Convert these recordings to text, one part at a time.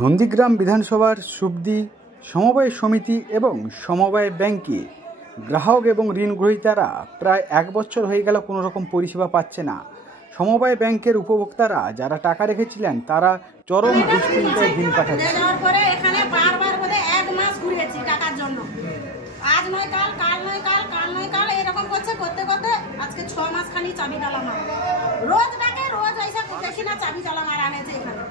নন্দীগ্রাম বিধানসভার সুবদি সমবায় সমিতি এবং সমবায় ব্যাংকে গ্রাহক এবং ঋণ গ্রহীতারা প্রায় এক বছর হয়ে গেল কোনো রকম পরিষেবা পাচ্ছে না। সমবায় ব্যাংকের উপভোক্তারা যারা টাকা রেখেছিলেন তারা চরম দুশ্চিন্তায় দিন কাটাচ্ছে। আজ নয় কাল, কাল নয় কাল, কাল নয় কাল এরকম করছে, করতে করতে আজকে 6 মাস খানি চাবি তালা মারা। রোজ ডাকে, রোজ এসে দেখি না চাবি তালা মারা হয়েছে এখানে।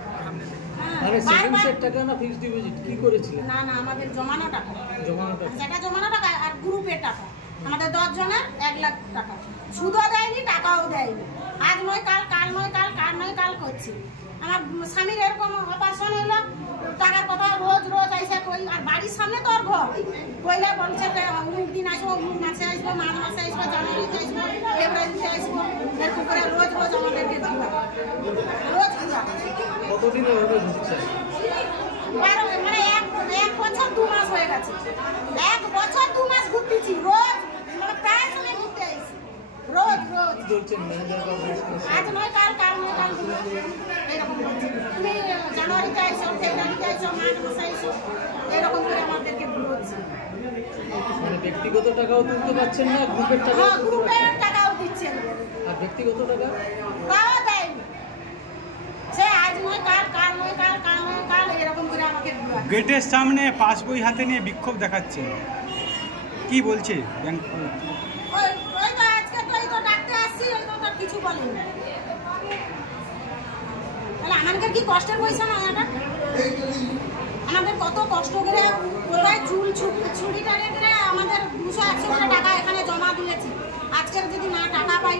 আরে সেভিংসের টাকা না ফিক্সড ডিপোজিট কি করেছিলেন? না না, আমাদের জমানো টাকা। জমানো টাকা, সেটা জমানো টাকা আর গ্রুপের টাকা। আমাদের 10 জনের 1 লাখ টাকা। সুদও দেয়নি, টাকাও দেয়নি। আজ নয় কাল, কাল নয় কাল, কাল নয় কাল করছি। আমার স্বামীর এরকম অপারেশন হইলো, টাকার কথা রোজ রোজ আইসা কই। আর বাড়ির সামনে তো আর ঘর কইলে বলছে যে অমুক দিন আসবো, অমুক মাসে আসবো, মাঘ মাসে আসবো, জানুয়ারিতে আসবো, ফেব্রুয়ারিতে আসবো, এরকম করে রোজ রোজ আমাদেরকে দিবা। রোজ কতদিন এভাবে ঘুরছে? মানে এক বছর 2 মাস হয়ে গেছে। 1 বছর 2 মাস ঘুরতেছি রোজ, মানে প্রায় সময় ঘুরতে আইছি রোজ রোজ। আজ নয় কাল, কাল নয় কাল এরকম বলছে। তুমি জানুয়ারিতে আইসো, ফেব্রুয়ারিতে আইসো, মার্চ মাসে আইসো, এরকম করে আমাদেরকে বলছে। মানে ব্যক্তিগত টাকাও তুলতে পারছেন না, গ্রুপের টাকা? হ্যাঁ, গ্রুপের টাকাও দিচ্ছে না। আর ব্যক্তিগত টাকা তাও দেয়নি। সে আজ নয় কাল, কাল নয় কাল, কাল নয় কাল এরকম করে আমাকে দিচ্ছে। গেটের সামনে পাসবই হাতে নিয়ে বিক্ষোভ দেখাচ্ছে। কি বলছে ব্যাংক? ওই তো আজকে তো এই তো ডাকতে আসছি, ওই তো কিছু বলেনি। তাহলে আমাদের কি কষ্টের পয়সা না এটা? আমাদের কত কষ্ট করে কোথায় চুল ছুরি টানে করে আমাদের 200-100 করে টাকা এখানে জমা দিয়েছি। আজকের যদি না টাকা পাই।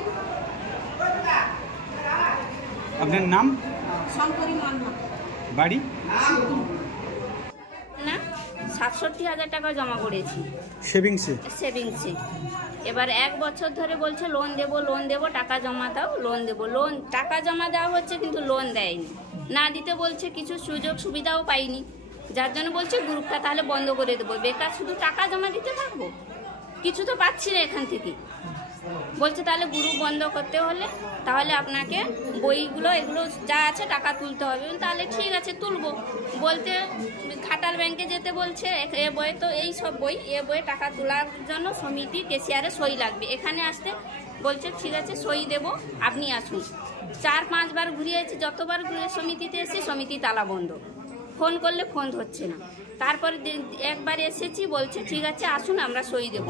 আপনার নাম? শঙ্করী মান্না। বাড়ি? না, 67,000 টাকা জমা করেছি সেভিংসে। এবার 1 বছর ধরে বলছে লোন দেবো, টাকা জমা দাও, লোন দেবো। টাকা জমা দেওয়া হচ্ছে কিন্তু লোন দেয়নি। না দিতে বলছে, কিছু সুযোগ সুবিধাও পাইনি, যার জন্য বলছে গ্রুপটা তাহলে বন্ধ করে দেবো। বেকার শুধু টাকা জমা দিতে থাকবো, কিছু তো পাচ্ছি না এখান থেকে। বলছে তাহলে গ্রুপ বন্ধ করতে হলে তাহলে আপনাকে বইগুলো এগুলো যা আছে টাকা তুলতে হবে। তাহলে ঠিক আছে তুলবো বলতে ঘাটাল ব্যাংকে যেতে বলছে। এ বইয়ে তো এই সব বই, এ বইয়ে টাকা তোলার জন্য সমিতি কেশিয়ারে সই লাগবে। এখানে আসতে বলছে ঠিক আছে সই দেব, আপনি আসুন। 4-5 বার ঘুরিয়েছি, যতবার ঘুরে সমিতিতে এসেছি সমিতি তালা বন্ধ, ফোন করলে ফোন ধরছে না। তারপরে একবার এসেছি, বলছে ঠিক আছে আসুন আমরা সই দেব।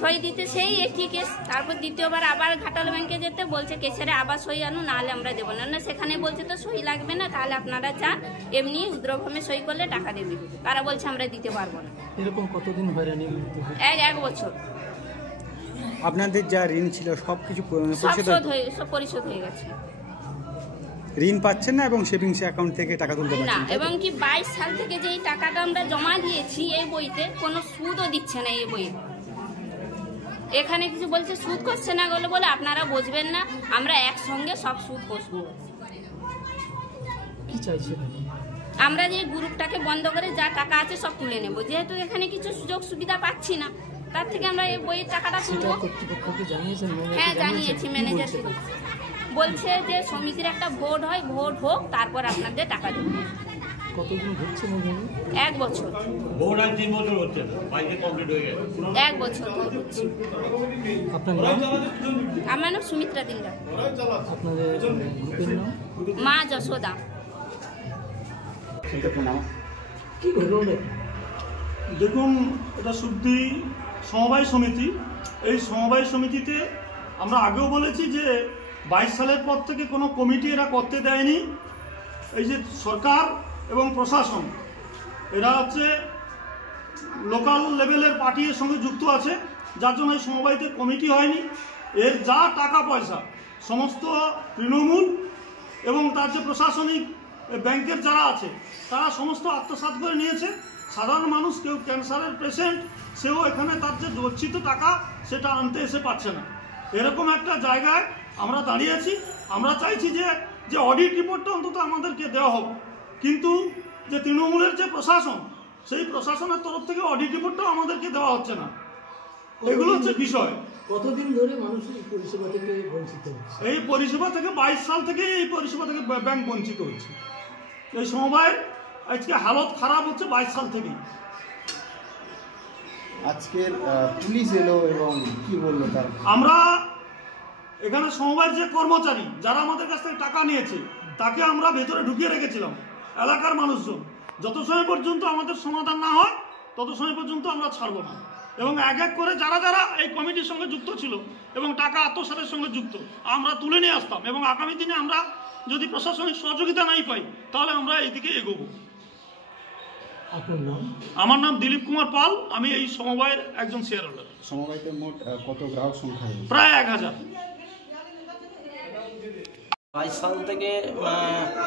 সই দিতে সেই একই কেস। তারপর দ্বিতীয়বার আবার ঘাটাল ব্যাংকে যেতে বলছে কেশারে আবার সই আনুন, নাহলে আমরা দেবো না। সেখানে বলছে তো সই লাগবে না, তাহলে আপনারা যান, এমনি উদ্রভূমে সই করলে টাকা দেবে। তারা বলছে আমরা দিতে পারবো না। এরকম কতদিন হয়রানি? এক বছর। আপনাদের যা ঋণ ছিল সব কিছু সব পরিশোধ হয়ে গেছে। ঋণ পাচ্ছেন না এবং সেভিংস অ্যাকাউন্ট থেকে টাকা তুলতে পারছেন না। এবং কি 22 সাল থেকে যে টাকাটা আমরা জমা দিয়েছি এই বইতে কোনো সুদও দিচ্ছে না। এই বইয়ে এখানে কিছু বলছে সুদ করছে না, বলে আপনারা বুঝবেন না, আমরা একসঙ্গে সব সুদ কষবো। কি চাইছেন? আমরা যে গ্রুপটাকে বন্ধ করে যা টাকা আছে সব তুলে নেব। যেহেতু এখানে কিছু সুযোগ সুবিধা পাচ্ছি না, তার থেকে আমরা এই বইয়ের টাকাটা তুলবো। হ্যাঁ জানিয়েছি ম্যানেজারকে। বলছে যে সমিতির একটা ভোট হয়, ভোট হোক তারপর আপনাদের টাকা দেবো। কতদিন ঘুরছে? 1 বছর। ভোট আর 3 বছর হচ্ছে, বাইরে কমপ্লিট হয়ে গেছে। 1 বছর ঘুরছি। আপনার নাম? আমার নাম সুমিত্রা দিঙ্গা। আপনাদের গ্রুপের নাম? মা যশোদা। কি হলো? দেখুন, এটা সুবদি সমবায় সমিতি। এই সমবায় সমিতিতে আমরা আগেও বলেছি যে 22 সালের পর থেকে কোনো কমিটি এরা করতে দেয়নি। এই যে সরকার এবং প্রশাসন এরা হচ্ছে লোকাল লেভেলের পার্টির সঙ্গে যুক্ত আছে, যার জন্য এই সমবায়তে কমিটি হয়নি। এর যা টাকা পয়সা সমস্ত তৃণমূল এবং তার যে প্রশাসনিক ব্যাংকের যারা আছে তারা সমস্ত আত্মসাৎ করে নিয়েছে। সাধারণ মানুষ, কেউ ক্যান্সারের পেশেন্ট, সেও এখানে তার যে গচ্ছিত টাকা সেটা আনতে এসে পাচ্ছে না। এরকম একটা জায়গায় আমরা দাঁড়িয়েছি। আমরা চাইছি যে অডিট রিপোর্টটা অন্তত আমাদেরকে দেওয়া হোক, কিন্তু যে তৃণমূলের যে প্রশাসন, সেই প্রশাসনের তরফ থেকে অডিট রিপোর্টটাও আমাদেরকে দেওয়া হচ্ছে না। এগুলো হচ্ছে বিষয়। কতদিন ধরে মানুষ এই পরিষেবা থেকে বঞ্চিত হচ্ছে? এই পরিষেবা থেকে 22 সাল থেকে এই পরিষেবা থেকে ব্যাংক বঞ্চিত হচ্ছে। এই সমবায় আজকে হালত খারাপ হচ্ছে 22 সাল থেকেই। আজকের পুলিশ এলো এবং কি বললো তার? আমরা এখানে সমবায়ের যে কর্মচারী যারা আমাদের কাছ থেকে টাকা নিয়েছে তাকে আমরা ভেতরে ঢুকিয়ে রেখেছিলাম, এলাকার মানুষজন। যত সময় পর্যন্ত আমাদের সমাধান না হয় তত সময় পর্যন্ত আমরা ছাড়বো না। এবং এক এক করে যারা যারা এই কমিটির সঙ্গে যুক্ত ছিল এবং টাকা আত্মসাতের সঙ্গে যুক্ত আমরা তুলে নিয়ে আসতাম, এবং আগামী দিনে আমরা যদি প্রশাসনিক সহযোগিতা নাই পাই তাহলে আমরা এইদিকে এগোবো। আমার নাম দিলীপ কুমার পাল, আমি এই সমবায়ের একজন শেয়ার হোল্ডার। সমবায়তে মোট কত গ্রাহক সংখ্যা? প্রায় 1000। 22 সাল থেকে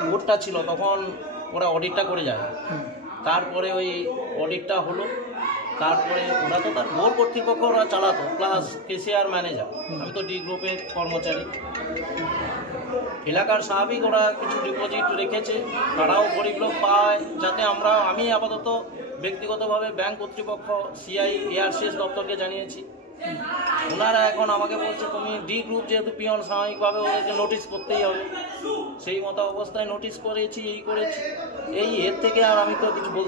ভোটটা ছিল, তখন ওরা অডিটটা করে যায়। তারপরে ওই অডিটটা হলো, তারপরে ওরা তো তার ভোট কর্তৃপক্ষ ওরা চালাতো, প্লাস কেসিআর ম্যানেজার। আমি তো ডি গ্রুপের কর্মচারী। এলাকার স্বাভাবিক ওরা কিছু ডিপোজিট রেখেছে, তারাও গরিব লোক পায়, যাতে আমি আপাতত ব্যক্তিগতভাবে ব্যাংক কর্তৃপক্ষ সিআই এআরসিএস দপ্তরকে জানিয়েছি। ওনারা এখন আমাকে বলছে তুমি ডি গ্রুপ যেহেতু পিয়ন সাময়িকভাবে ওদেরকে নোটিশ করতেই হবে। সেই মতো অবস্থায় নোটিশ করেছি, এই করেছি, এর থেকে আর আমি তো কিছু বলতে